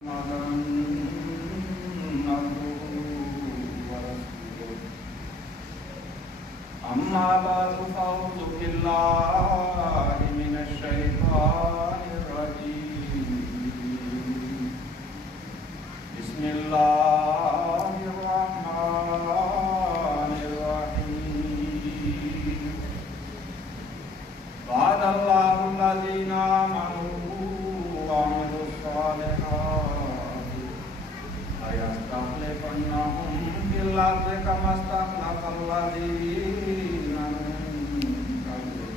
أما بعد فأعوذ بالله من الشيطان الرجيم بسم الله الرحمن الرحيم وعد الله الذين آمنوا وعملوا الصالحات ليستخلفنهم في الأرض كما استخلف الذين من قبلهم.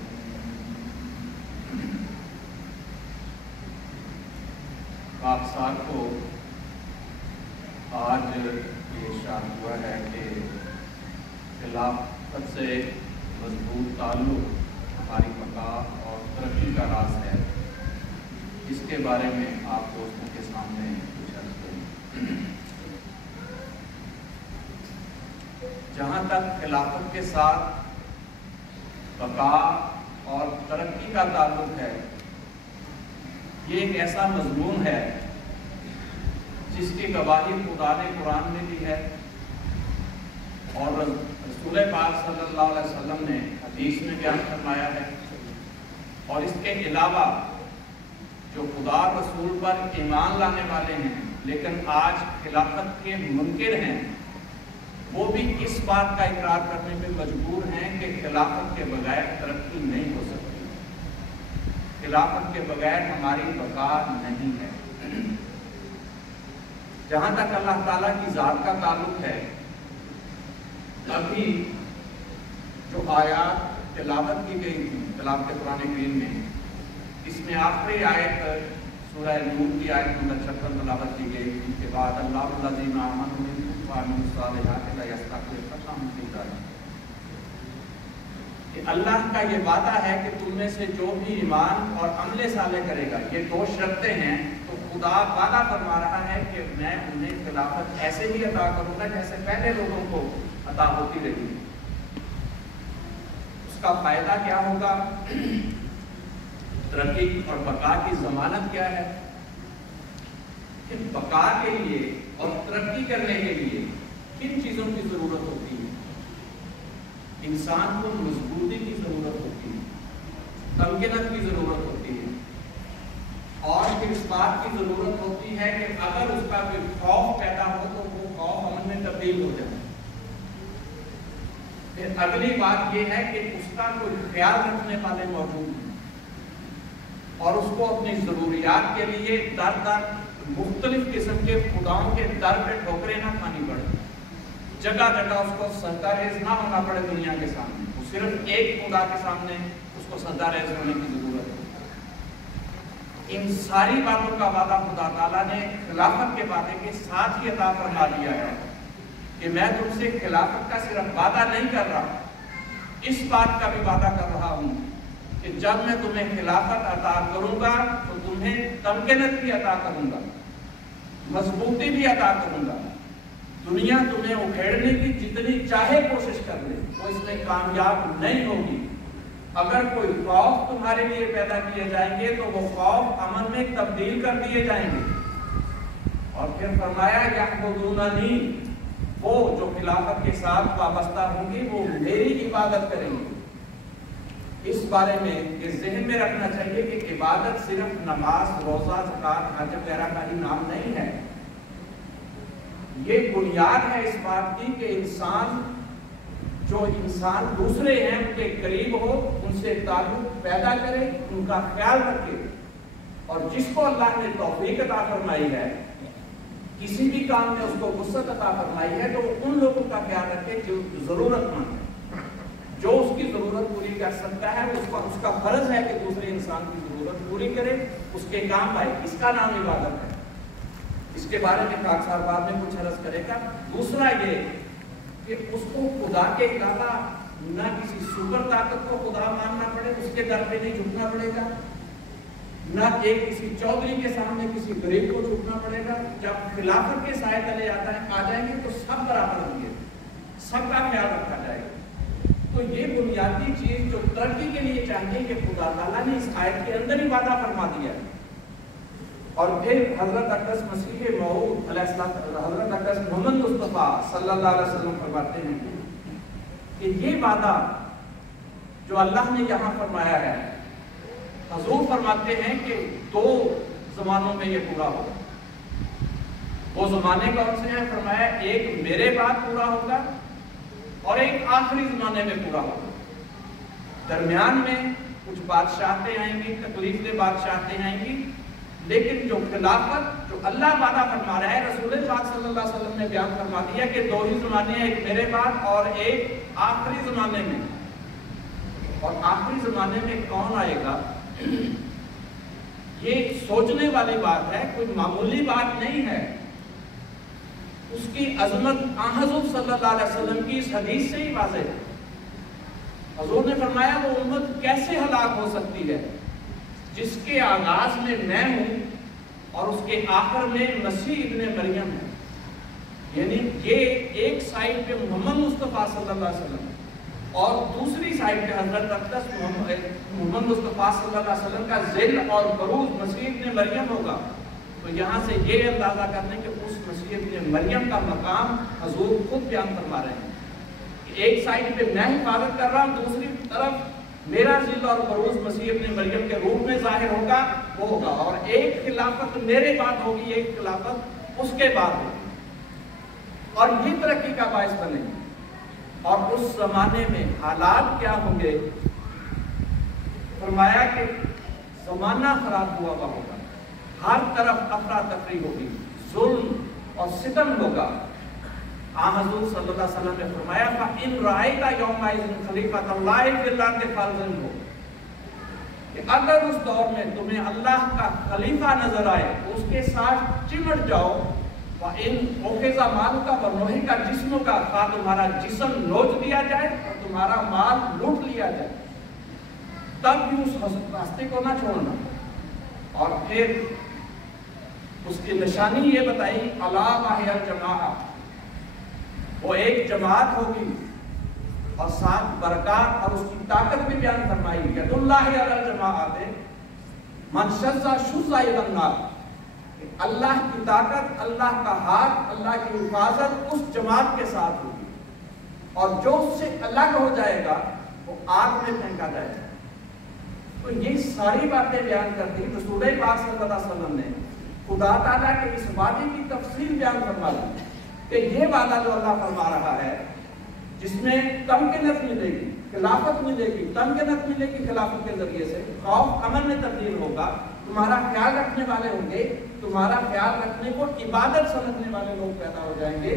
پاکستان کو آج یہ ارشاد ہوا ہے کہ خلافت سے مضبوط تعلق ہماری بقا اور ترقی کا راز ہے. اس کے بارے میں آپ دوستوں کے سامنے کچھ عرض کریں. جہاں تک خلافت کے ساتھ بقا اور ترقی کا تعلق ہے، یہ ایک ایسا مضمون ہے جس کی گواہی خدا نے قرآن میں دی ہے اور رسول پاک صلی اللہ علیہ وسلم نے حدیث میں بیان فرمایا ہے. اور اس کے علاوہ جو خدا رسول پر ایمان لانے والے ہیں لیکن آج خلافت کے منکر ہیں، وہ بھی اس بات کا اقرار کرنے پہ مجبور ہیں کہ خلافت کے بغیر ترقی نہیں ہو سکتی، خلافت کے بغیر ہماری بقا نہیں ہے. جہاں تک اللہ تعالیٰ کی ذات کا تعلق ہے، ابھی جو آیات تلاوت کی گئی تھی تلاوت قرآن کریم میں، اس میں آخری آیت سورہ نور کی آیت نمبر 56 تلاوت کی گئی تھی کہ بعد اللہ الذین آمنوا منکم وعملوا الصالحات لیستخلفنہم فی الارض. کہ اللہ کا یہ وعدہ ہے کہ تم میں سے جو بھی ایمان اور عمل صالح کرے گا، یہ دو شرطیں ہیں، تو خدا وعدہ فرما رہا ہے کہ میں انہیں خلافت ایسے ہی عطا کروں گا جیسے پہلے لوگوں کو عطا ہوتی رہی. اس کا فائدہ کیا ہوگا؟ ترقی اور بقا کی ضمانت کیا ہے؟ کہ بقا کے لیے اور ترقی کرنے کے لیے کن چیزوں کی ضرورت ہوتی ہے؟ انسان کو مضبوطی کی ضرورت ہوتی ہے، تمکنت کی ضرورت ہوتی ہے، اور پھر اس بات کی ضرورت ہوتی ہے کہ اگر اس کا کوئی خوف پیدا ہو تو وہ خوف امن میں تبدیل ہو جائے. پھر اگلی بات یہ ہے کہ اس کا کوئی خیال رکھنے والے موجود ہیں اور اس کو اپنی ضروریات کے لیے در در مختلف قسم کے خداؤں کے در پہ ٹھوکریں نہ کھانی پڑے، جگہ جگہ اس کو سجدہ ریز نہ ہونا پڑے دنیا کے سامنے. وہ صرف ایک خدا کے سامنے اس کو سجدہ ریز ہونے کی ضرورت ہے. ان ساری باتوں کا وعدہ خدا تعالیٰ نے خلافت کے وعدے کے ساتھ ہی عطا فرما دیا ہے کہ میں تم سے خلافت کا صرف وعدہ نہیں کر رہا، اس بات کا بھی وعدہ کر رہا ہوں کہ جب میں تمہیں خلافت عطا کروں گا تو تمہیں تمکنت بھی عطا کروں گا، مضبوطی بھی عطا کروں گا. دنیا تمہیں اکھیڑنے کی جتنی چاہے کوشش کر لے وہ اس میں کامیاب نہیں ہوگی. اگر کوئی خوف تمہارے لیے پیدا کیے جائیں گے تو وہ خوف امن میں تبدیل کر دیے جائیں گے. اور پھر فرمایا یعبدوننی، وہ جو خلافت کے ساتھ وابستہ ہوں گی وہ میری عبادت کریں گے. اس بارے میں یہ ذہن میں رکھنا چاہیے کہ عبادت صرف نماز، روزہ، زکوٰۃ، حج وغیرہ کا ہی نام نہیں ہے. یہ بنیاد ہے اس بات کی کہ انسان دوسرے ہیں ان کے قریب ہو، ان سے تعلق پیدا کرے، ان کا خیال رکھے. اور جس کو اللہ نے توفیق عطا فرمائی ہے، کسی بھی کام میں اس کو وسعت عطا فرمائی ہے، تو ان لوگوں کا خیال رکھے جو ضرورت مند ہے، جو اس کی ضرورت پوری کر سکتا ہے. اس کا فرض ہے کہ دوسرے انسان کی ضرورت پوری کرے، اس کے کام آئے. اس کا نام عبادت ہے. اس کے بارے میں خاک صاحب بعد میں کچھ عرض کرے گا. دوسرا یہ کہ اس کو خدا کے علاوہ نہ کسی سپر طاقت کو خدا ماننا پڑے، اس کے در پہ نہیں جھکنا پڑے گا، نہ ایک کسی چودھری کے سامنے کسی غریب کو جھکنا پڑے گا. جب خلافت کے سائے تلے آ جائیں گے تو سب برابر ہوں گے، سب کا خیال رکھا جائے گا. تو یہ بنیادی چیز جو ترقی کے لیے چاہیے کہ خدا تعالیٰ نے اس آیت کے اندر ہی وعدہ فرما دیا ہے اور پھر حضرت اقدس مسیح موعود علیہ السلام، حضرت اقدس محمد مصطفیٰ صلی اللہ علیہ وسلم فرماتے ہیں کہ یہ وعدہ جو اللہ نے یہاں فرمایا ہے، حضور فرماتے ہیں کہ 2 زمانوں میں یہ پورا ہوگا۔ وہ زمانے کون سے ہیں؟ فرمایا ایک میرے بعد پورا ہوگا اور ایک آخری زمانے میں پورا ہوگا۔ درمیان میں کچھ بادشاہتیں آئیں گی، تکلیف دہ بادشاہتیں آئیں گی، لیکن جو خلافت جو اللہ وعدہ فرما رہا ہے، رسول پاک صلی اللہ علیہ وسلم نے بیان فرما دیا کہ 2 ہی زمانے ہیں، ایک میرے بعد اور ایک آخری زمانے میں۔ اور آخری زمانے میں کون آئے گا، یہ سوچنے والی بات ہے، کوئی معمولی بات نہیں ہے۔ اس کی عظمت حضور صلی اللہ علیہ وسلم کی اس حدیث سے ہی واضح ہے۔ حضور نے فرمایا وہ امت کیسے ہلاک ہو سکتی ہے جس کے آغاز میں ہوں اور اس کے آخر میں مسیح ابن مریم ہے۔ یعنی یہ ایک سائڈ پہ محمد مصطفیٰ صلی اللہ علیہ وسلم اور دوسری سائڈ پہ حضرت اقدس محمد مصطفیٰ صلی اللہ علیہ وسلم کا ذل اور بروز مسیح ابن مریم ہوگا۔ تو یہاں سے یہ اندازہ کرنے کہ اس مسیح ابن مریم کا مقام حضور خود بیان فرما رہے ہیں کہ ایک سائڈ پہ میں حفاظت کر رہا ہوں، دوسری طرف میرا ذل اور بروز مسیح ابن مریم کے روپ میں ظاہر ہوگا، وہ ہوگا، اور ایک خلافت میرے بعد ہوگی، ایک خلافت اس کے بعد ہوگی، اور یہ ترقی کا باعث بنے گی۔ اور اس زمانے میں حالات کیا ہوں گے؟ فرمایا کہ زمانہ خراب ہوا ہوگا، ہر طرف افراتفری ہوگی، ظلم اور ستم ہوگا۔ حضور صلی اللہ علیہ وسلم نے فرمایا فَإِن رَأَيْتَ يَوْمَئِذٍ خَلِيفَةَ اللَّهِ فِي الْأَرْضِ فَالْزَمْهُ، کہ اگر اس دور میں تمہیں اللہ کا خلیفہ نظر آئے تو اس کے ساتھ چمٹ جاؤ۔ وَإِن أُخِذَ مَالُكَ وَنُهِكَ جِسْمُكَ، خواہ تمہارا جسم نوچ دیا جائے اور تمہارا مال لوٹ لیا جائے، تب بھی اس راستے کو نہ چھوڑنا۔ اور پھر اس کی نشانی یہ بتائی الا وَهِيَ الْجَمَاعَةُ، وہ ایک جماعت ہوگی، اور ساتھ برکات اور اس کی طاقت بھی بیان فرمائی ید اللہ علی الجماعۃ من شذ شذ الی النار، اللہ کی طاقت، اللہ کا ہاتھ، اللہ کی حفاظت اس جماعت کے ساتھ ہوگی، اور جو اس سے الگ ہو جائے گا وہ آگ میں پھینکا جائے گا۔ تو یہ ساری باتیں بیان کرتی رسول پاک صلی اللہ علیہ وسلم نے خدا تعالیٰ کے اس وعدے کی تفصیل بیان فرما دی کہ یہ وعدہ جو اللہ فرما رہا ہے، جس میں تمکنت ملے گی، خلافت ملے گی، تمکنت ملے گی خلافت کے ذریعے سے، خوف امن میں تبدیل ہوگا، تمہارا خیال رکھنے والے ہوں گے، تمہارا خیال رکھنے کو عبادت سمجھنے والے لوگ پیدا ہو جائیں گے،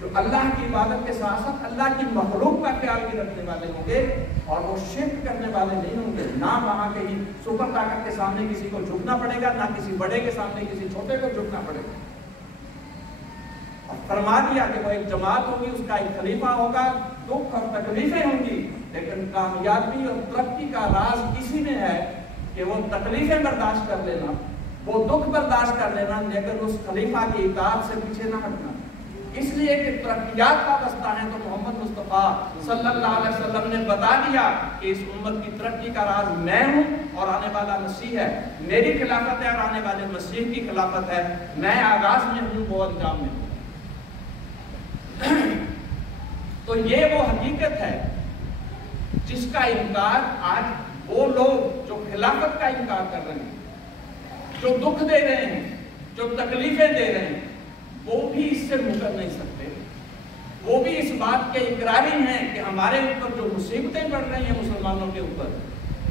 جو اللہ کی عبادت کے ساتھ ساتھ اللہ کی مخلوق کا خیال بھی رکھنے والے ہوں گے، اور وہ شرک کرنے والے نہیں ہوں گے۔ نہ وہاں کہیں سپر طاقت کے سامنے کسی کو جھکنا پڑے گا، نہ کسی بڑے کے سامنے کسی چھوٹے کو جھکنا پڑے گا۔ اور فرما دیا کہ وہ ایک جماعت ہوگی، اس کا ایک خلیفہ ہوگا، دکھ اور تکلیفیں ہوں گی، لیکن کامیابی اور ترقی کا راز اسی میں ہے کہ وہ تکلیفیں برداشت کر لینا، وہ دکھ برداشت کر لینا، لیکن اس خلیفہ کی اطاعت سے پیچھے نہ ہٹنا۔ اس لیے کہ ترقیات کا بستہ ہے تو محمد مصطفیٰ صلی اللہ علیہ وسلم نے بتا دیا کہ اس امت کی ترقی کا راز میں ہوں اور آنے والا مسیح ہے، میری خلافت ہے اور آنے والے مسیح کی خلافت ہے، میں آغاز میں ہوں، وہ انجام میں ہوں۔ تو یہ وہ حقیقت ہے جس کا انکار آج وہ لوگ جو خلافت کا انکار کر رہے ہیں، جو دکھ دے رہے ہیں، جو تکلیفیں دے رہے ہیں، وہ بھی اس سے مکر نہیں سکتے۔ وہ بھی اس بات کے اقراری ہیں کہ ہمارے اوپر جو مصیبتیں پڑ رہی ہیں مسلمانوں کے اوپر،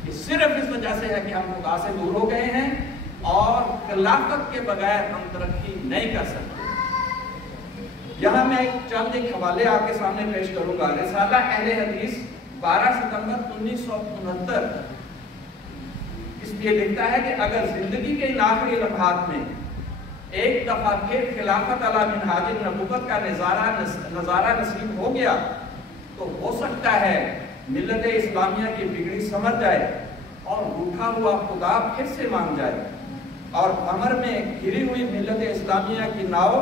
یہ صرف اس وجہ سے ہے کہ ہم خدا سے دور ہو گئے ہیں اور خلافت کے بغیر ہم ترقی نہیں کر سکتے۔ یہاں میں چند ایک حوالے آپ کے سامنے پیش کروں گا۔ رسالہ اہل حدیث 12 ستمبر 1969 اس لیے لکھتا ہے کہ اگر زندگی کے ان آخری لمحات میں ایک دفعہ پھر خلافت علی منہاج النبوت کا نظارہ نصیب ہو گیا تو ہو سکتا ہے ملت اسلامیہ کی بگڑی سمجھ جائے اور روٹھا ہوا خدا پھر سے مان جائے، اور قمر میں گھری ہوئی ملت اسلامیہ کی ناؤ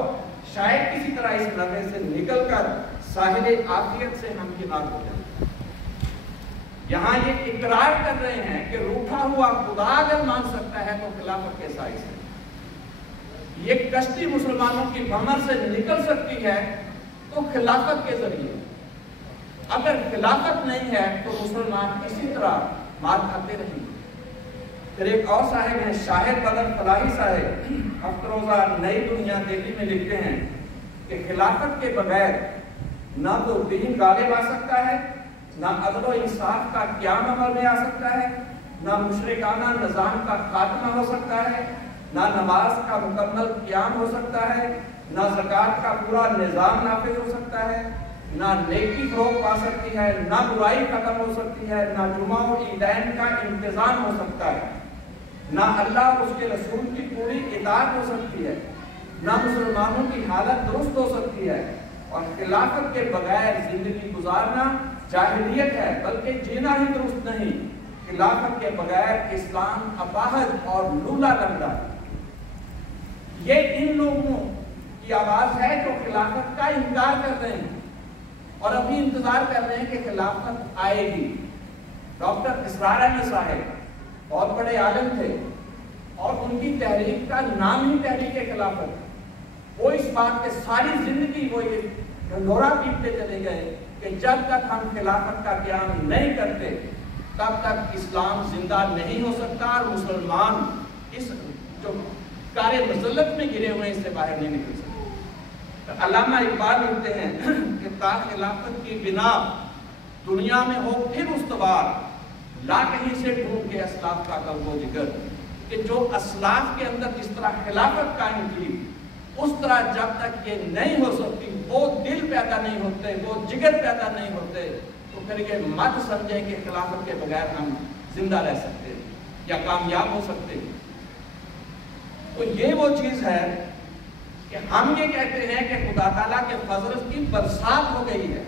شاید کسی طرح اس نغمے سے نکل کر ساحل عافیت سے ہمکنار ہو جائے۔ یہاں یہ اقرار کر رہے ہیں کہ روٹھا ہوا خدا اگر مان سکتا ہے تو خلافت کے سائز ہے، یہ کشتی مسلمانوں کی بھمر سے نکل سکتی ہے تو خلافت کے ذریعے، اگر خلافت نہیں ہے تو مسلمان اسی طرح مار کھاتے رہیں گے۔ پھر ایک اور صاحب ہیں شاہد بدر فلاحی صاحب، ہفتہ روزہ نئی دنیا دہلی میں لکھتے ہیں کہ خلافت کے بغیر نہ تو دین غالب آ سکتا ہے، نہ عدل و انصاف کا قیام عمل میں آ سکتا ہے، نہ مشرکانہ نظام کا خاتمہ ہو سکتا ہے، نہ نماز کا مکمل قیام ہو سکتا ہے، نہ زکوٰۃ کا پورا نظام نافذ ہو سکتا ہے، نہ نیکی فروغ پا سکتی ہے، نہ برائی ختم ہو سکتی ہے، نہ جمعہ و عیدین کا انتظام ہو سکتا ہے، نہ اللہ اور اس کے رسول کی پوری اطاعت ہو سکتی ہے، نہ مسلمانوں کی حالت درست ہو سکتی ہے، اور خلافت کے بغیر زندگی گزارنا جاہلیت ہے بلکہ جینا ہی درست نہیں۔ خلافت کے بغیر اسلام اپاہج اور لولا لنگڑا ہے۔ یہ ان لوگوں کی آواز ہے جو خلافت کا انکار کر رہے ہیں اور ابھی انتظار کر رہے ہیں کہ خلافت آئے گی۔ ڈاکٹر اسرار احمد صاحب بہت بڑے عالم تھے اور ان کی تحریک کا نام ہی تحریک خلافت۔ وہ اس بات کے ساری زندگی وہ یہ ڈھنڈورا پیٹتے چلے گئے کہ جب تک ہم خلافت کا قیام نہیں کرتے تب تک اسلام زندہ نہیں ہو سکتا اور مسلمان اس جو کار مسلط میں گرے ہوئے اس سے باہر نہیں نکل سکتے۔ علامہ اقبال لکھتے ہیں کہ تا خلافت کی بنا دنیا میں ہو پھر استوار، لا کہیں سے ڈھونڈ کے اسلاف کا قلب و جگر، کہ جو اسلاف کے اندر جس طرح خلافت قائم کی اس طرح جب تک یہ نہیں ہو سکتی، وہ دل پیدا نہیں ہوتے، وہ جگر پیدا نہیں ہوتے، تو پھر یہ مت سمجھیں کہ خلافت کے بغیر ہم زندہ رہ سکتے ہیں یا کامیاب ہو سکتے ہیں۔ تو یہ وہ چیز ہے کہ ہم یہ کہتے ہیں کہ خدا تعالیٰ کے فضل کی برسات ہو گئی ہے،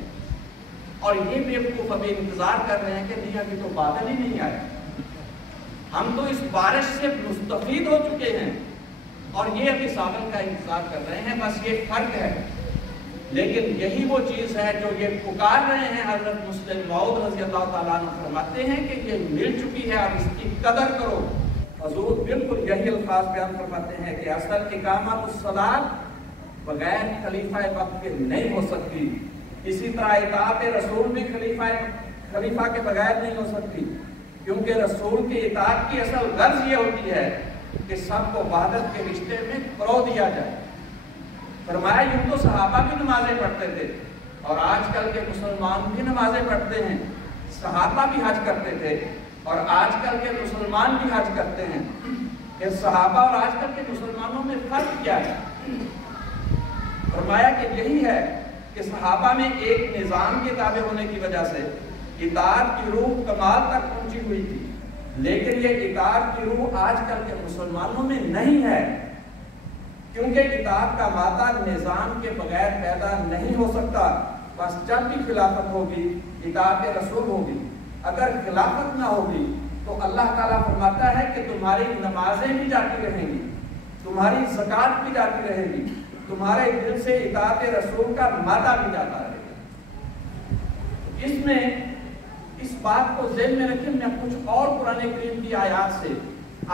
اور یہ بیوقوف ابھی انتظار کر رہے ہیں کہ نہیں ابھی تو بادل ہی نہیں آئے، ہم تو اس بارش سے مستفید ہو چکے ہیں اور یہ ابھی ساون کا انتظار کر رہے ہیں، بس یہ فرق ہے۔ لیکن یہی وہ چیز ہے جو یہ پکار رہے ہیں۔ حضرت مسلم موعود رضی اللہ تعالیٰ عنہ فرماتے ہیں کہ یہ مل چکی ہے، اب اس کی قدر کرو۔ حضور بالکل یہی الفاظ بیان فرماتے ہیں کہ اصل اقامت الصلاۃ بغیر خلیفہ وقت کے نہیں ہو سکتی، اسی طرح اطاعت رسول بھی خلیفہ کے بغیر نہیں ہو سکتی، کیونکہ رسول کی اطاعت کی اصل غرض یہ ہوتی ہے کہ سب کو وحدت کے رشتے میں پرو دیا جائے۔ فرمایا یوں تو صحابہ بھی نمازیں پڑھتے تھے اور آج کل کے مسلمان بھی نمازیں پڑھتے ہیں، صحابہ بھی حج کرتے تھے اور آج کل کے مسلمان بھی حج کرتے ہیں، کہ صحابہ اور آج کل کے مسلمانوں میں فرق کیا ہے؟ فرمایا کہ یہی ہے کہ صحابہ میں ایک نظام کے تابع ہونے کی وجہ سے اطاعت کی روح کمال تک پہنچی ہوئی تھی، لیکن یہ اطاعت کی روح آج کل کے مسلمانوں میں نہیں ہے، کیونکہ اطاعت کا مادہ نظام کے بغیر پیدا نہیں ہو سکتا۔ بس جب بھی خلافت ہوگی اطاعت رسول ہوگی، اگر خلافت نہ ہوگی تو اللہ تعالیٰ فرماتا ہے کہ تمہاری نمازیں بھی جاتی رہیں گی، تمہاری زکوٰۃ بھی جاتی رہے گی، تمہارے دل سے اطاعت رسول کا مادہ بھی جاتا رہے گا۔ اس میں اس بات کو ذہن میں رکھیں، میں کچھ اور قرآن کریم کی آیات سے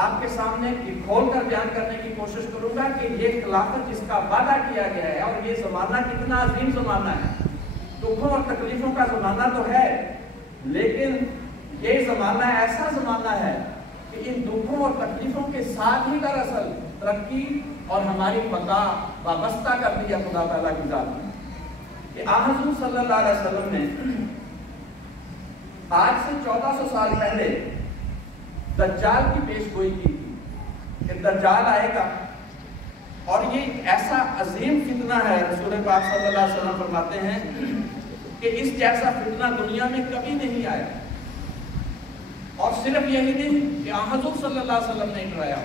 آپ کے سامنے کھول کر بیان کرنے کی کوشش کروں گا کہ یہ خلافت جس کا وعدہ کیا گیا ہے اور یہ زمانہ کتنا عظیم زمانہ ہے۔ دکھوں اور تکلیفوں کا زمانہ تو ہے، لیکن یہ زمانہ ایسا زمانہ ہے کہ ان دکھوں اور تکلیفوں کے ساتھ ہی دراصل ترقی اور ہماری بقا وابستہ کر دیا خدا تعالیٰ کی ذات میں۔ کہ حضور صلی اللہ علیہ وسلم نے آج سے 1400 سال پہلے دجال کی پیش گوئی کی تھی کہ دجال آئے گا، اور یہ ایک ایسا عظیم فتنہ ہے، رسول پاک صلی اللہ علیہ وسلم فرماتے ہیں کہ اس جیسا فتنہ دنیا میں کبھی نہیں آیا۔ اور صرف یہی نہیں کہ حضور صلی اللہ علیہ وسلم نے ڈرایا،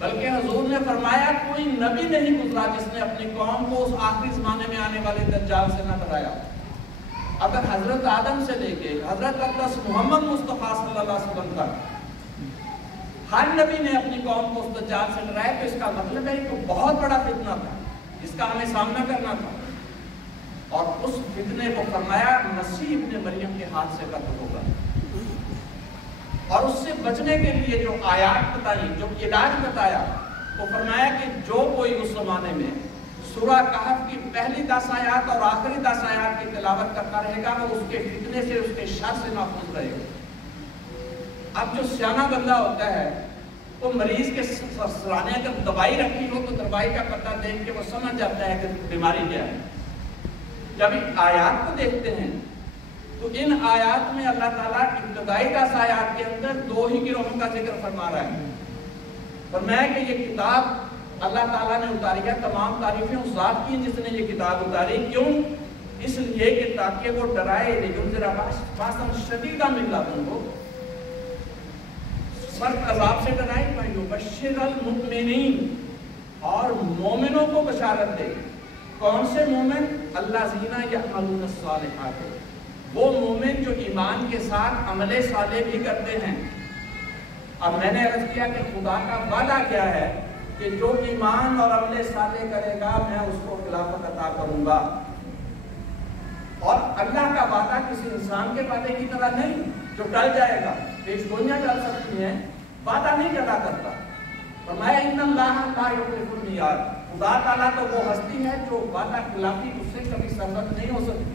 بلکہ حضور نے فرمایا کوئی نبی نہیں گزرا جس نے اپنی قوم کو اس آخری زمانے میں آنے والے دجال سے نہ ڈرایا۔ اگر حضرت آدم سے لے کے حضرت اقدس محمد مصطفیٰ صلی اللہ علیہ وسلم تک ہر نبی نے اپنی قوم کو اس دجال سے ڈرایا، تو اس کا مطلب ہے کہ بہت بڑا فتنہ تھا جس کا ہمیں سامنا کرنا تھا، اور اس فتنے کو فرمایا مسیح ابن مریم کے ہاتھ سے قتل ہوگا۔ اور اس سے بچنے کے لیے جو آیات بتائی، جو علاج بتایا، تو فرمایا کہ جو کوئی اس زمانے میں سورہ کہف کی پہلی 10 آیات اور آخری 10 آیات کی تلاوت کرتا رہے گا وہ اس کے فتنے سے اس کے شر سے محفوظ رہے گا۔ اب جو سیانہ بندہ ہوتا ہے وہ مریض کے سرانے اگر دوائی رکھی ہو تو دوائی کا پتہ دیکھ کے وہ سمجھ جاتا ہے کہ بیماری کیا ہے۔ جب ان آیات کو دیکھتے ہیں تو ان آیات میں اللہ تعالیٰ ابتدائی 10 آیات کے اندر 2 ہی گروہوں کا ذکر فرما رہا ہے۔ فرمایا کہ یہ کتاب اللہ تعالیٰ نے اتاری ہے، تمام تعریفیں اس ذات کی جس نے یہ کتاب اتاری، کیوں؟ اس لیے کہ تاکہ وہ ڈرائے لِيُنذِرَ بَأْسًا شَدِيدًا مِن لَدُنْهُ، سخت عذاب سے ڈرائے، وَيُبَشِّرَ الْمُؤْمِنِينَ، اور مومنوں کو بشارت دے۔ کون سے مومن؟ الَّذِينَ يَعْمَلُونَ الصَّالِحَاتِ، وہ مومن جو ایمان کے ساتھ عمل صالح بھی کرتے ہیں۔ اب میں نے عرض کیا کہ خدا کا وعدہ کیا ہے کہ جو ایمان اور عمل صالح کرے گا میں اس کو خلافت عطا کروں گا، اور اللہ کا وعدہ کسی انسان کے وعدے کی طرح نہیں جو ٹل جائے گا، پیشگوئیاں ٹل سکتی ہیں، وعدہ نہیں ٹلا کرتا۔ فرمایا ان اللہ لا یخلف المیعاد، خدا تعالیٰ تو وہ ہستی ہے جو وعدہ خلافی اس سے کبھی سرزد نہیں ہو سکتی۔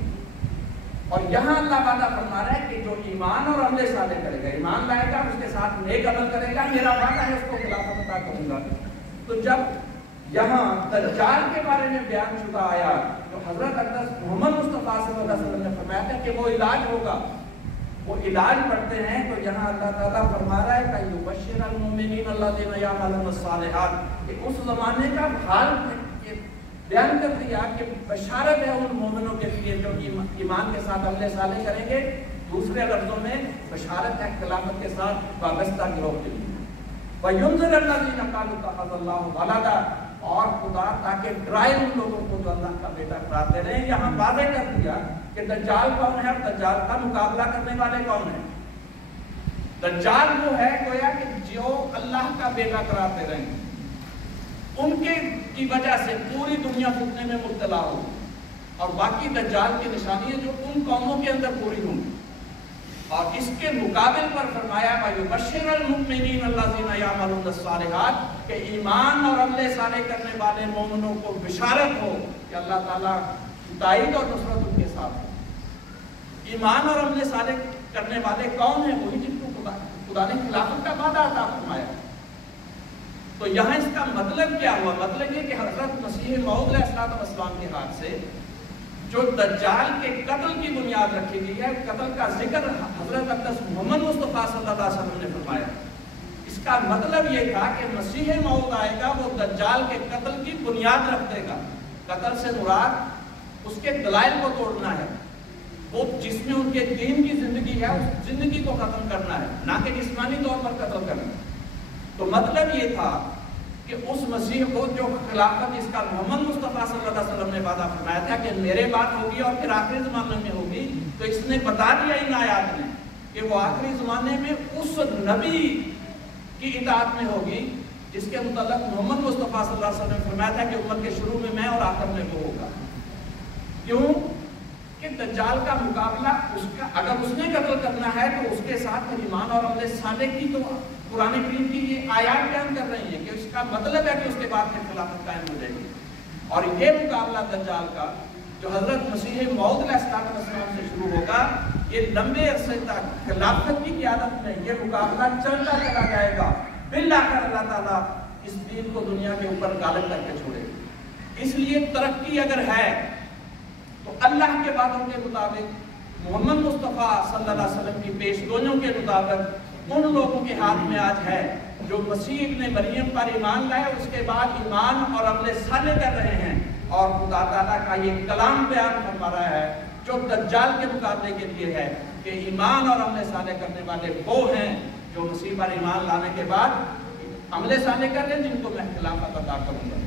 اور یہاں اللہ وعدہ فرما رہا ہے کہ جو ایمان اور عمل صالح کرے گا، ایمان لائے گا، اس کے ساتھ نیک عمل کرے گا، میرا وعدہ ہے اس کو خلافت عطا کروں گا۔ تو جب یہاں دجال کے بارے میں بیان شدہ آیا تو حضرت اقدس محمد مصطفیٰ صلی اللہ علیہ وسلم نے فرمایا تھا کہ وہ علاج ہوگا، وہ علاج پڑھتے ہیں تو یہاں اللہ تعالیٰ فرما رہا ہے کہ یبشر المؤمنین الذین یعملون الصالحات، کہ اس زمانے کا حال بیان کر دیا کہ بشارت ہے ان مومنوں کے لیے جو ایمان کے ساتھ عمل صالح کریں گے۔ دوسرے لفظوں میں بشارت ہے خلافت کے ساتھ وابستہ گروہ کے لیے۔ وَيُنذِرَ الَّذِينَ قَالُوا اتَّخَذَ اللَّهُ وَلَدًا، اور خدا تاکہ ڈرائے ان لوگوں کو جو اللہ کا بیٹا قرار دے رہے ہیں۔ یہاں واضح کر دیا کہ دجال کون ہے اور دجال کا مقابلہ کرنے والے کون ہیں۔ دجال وہ ہے گویا کہ جو اللہ کا بیٹا قرار دے رہے ہیں، ان کے کی وجہ سے پوری دنیا فتنے میں مبتلا ہو، اور باقی دجال کی نشانیاں جو ان قوموں کے اندر پوری ہوں۔ اور اس کے مقابل پر فرمایا وَيُبَشِّرَ الْمُؤْمِنِينَ الَّذِينَ يَعْمَلُونَ الصَّالِحَاتِ، کہ ایمان اور عمل صالح کرنے والے مومنوں کو بشارت ہو کہ اللہ تعالیٰ تائید اور نصرت ان کے ساتھ ہے۔ ایمان اور عمل صالح کرنے والے کون ہیں؟ وہی جن کو خدا نے خلافت کا وعدہ عطا فرمایا۔ تو یہاں اس کا مطلب کیا ہوا؟ مطلب یہ کہ حضرت مسیح موعود علیہ السلام کے ہاتھ سے جو دجال کے قتل کی بنیاد رکھی گئی ہے، قتل کا ذکر حضرت اقدس محمد مصطفیٰ صلی اللہ علیہ وسلم نے فرمایا۔ اس کا مطلب یہ تھا کہ مسیح موعود آئے گا، وہ دجال کے قتل کی بنیاد رکھ دے گا۔ قتل سے مراد اس کے دلائل کو توڑنا ہے، وہ جس میں ان کے دین کی زندگی ہے اس زندگی کو ختم کرنا ہے، نہ کہ جسمانی طور پر قتل کرنا۔ تو مطلب یہ تھا کہ اس مسیح کو جو خلافت اس کا محمد مصطفیٰ صلی اللہ علیہ وسلم نے وعدہ فرمایا تھا کہ میرے بعد ہوگی اور پھر آخری زمانے میں ہوگی، تو اس نے بتا دیا ان آیات میں کہ وہ آخری زمانے میں اس نبی کی اطاعت میں ہوگی جس کے متعلق محمد مصطفیٰ صلی اللہ علیہ وسلم نے فرمایا تھا کہ امت کے شروع میں میں اور آخر میں وہ ہوگا۔ کیوں کہ دجال کا مقابلہ اگر اس نے قتل کرنا ہے تو اس کے ساتھ ایمان اور عمل صالح کی تو قرآن کریم کی یہ آیات بیان کر رہی ہیں کہ اس کا مطلب ہے کہ اس کے بعد پھر خلافت قائم ہو جائے گی۔ اور یہ مقابلہ دجال کا جو حضرت مسیح موعود علیہ السلام سے شروع ہوگا، یہ لمبے عرصے تک خلافت کی قیادت میں یہ مقابلہ چلتا چلا جائے گا۔ بالآخر اللہ تعالیٰ اس دین کو دنیا کے اوپر غالب کر کے چھوڑے گا۔ اس لیے ترقی اگر ہے تو اللہ کے وعدوں کے مطابق، محمد مصطفیٰ صلی اللہ علیہ وسلم کی پیشگوئیوں کے مطابق ان لوگوں کے ہاتھ میں آج ہے جو مسیح ابن مریم پر ایمان لائے، اس کے بعد ایمان اور عمل صالح کر رہے ہیں، اور خدا تعالیٰ کا یہ کلام بیان فرما رہا ہے جو دجال کے مقابلے کے لیے ہے کہ ایمان اور عمل صالح کرنے والے وہ ہیں جو مسیح پر ایمان لانے کے بعد عمل صالح کر رہے ہیں، جن کو میں خلافت عطا کروں گا۔